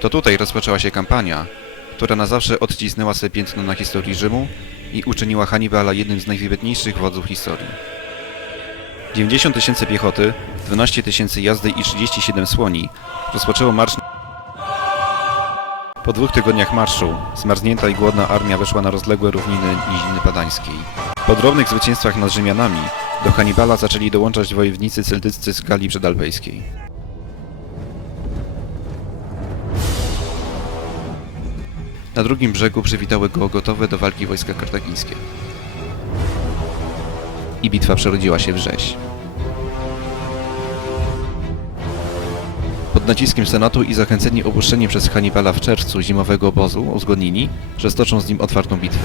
To tutaj rozpoczęła się kampania, która na zawsze odcisnęła sobie piętno na historii Rzymu i uczyniła Hannibala jednym z najwybitniejszych wodzów historii. 90 tysięcy piechoty, 12 tysięcy jazdy i 37 słoni rozpoczęło marsz po dwóch tygodniach marszu zmarznięta i głodna armia weszła na rozległe równiny Niziny Padańskiej. Po drobnych zwycięstwach nad Rzymianami do Hannibala zaczęli dołączać wojownicy celtyccy z Galii Przedalpejskiej. Na drugim brzegu przywitały go gotowe do walki wojska kartagińskie. I bitwa przerodziła się w rzeź. Pod naciskiem Senatu i zachęceni opuszczeni przez Hannibala w czerwcu zimowego obozu uzgodnili, że stoczą z nim otwartą bitwę.